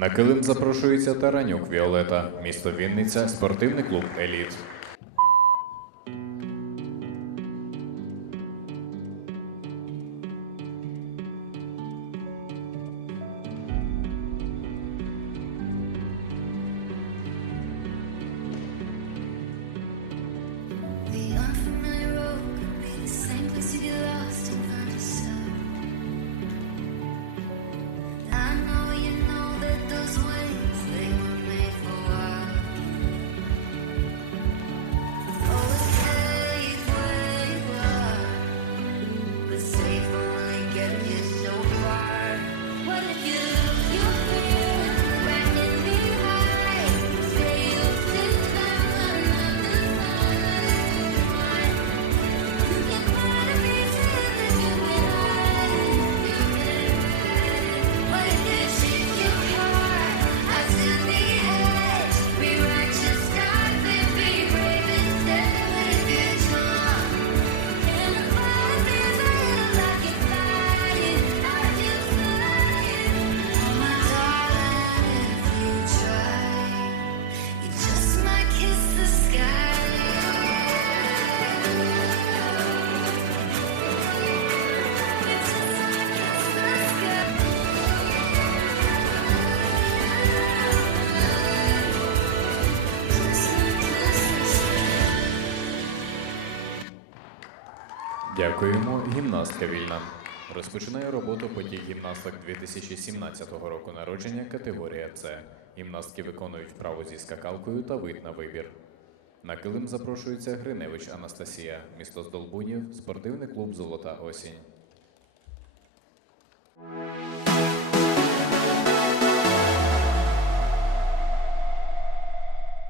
На килим запрошується Таранюк Віолета, місто Вінниця, спортивний клуб Еліт. Дякуємо. Гімнастка вільна. Розпочинає роботу потік гімнасток 2017 року народження категорія С. Гімнастки виконують вправу зі скакалкою та вид на вибір. На килим запрошується Гриневич Анастасія, місто Здолбунів, спортивний клуб Золота осінь.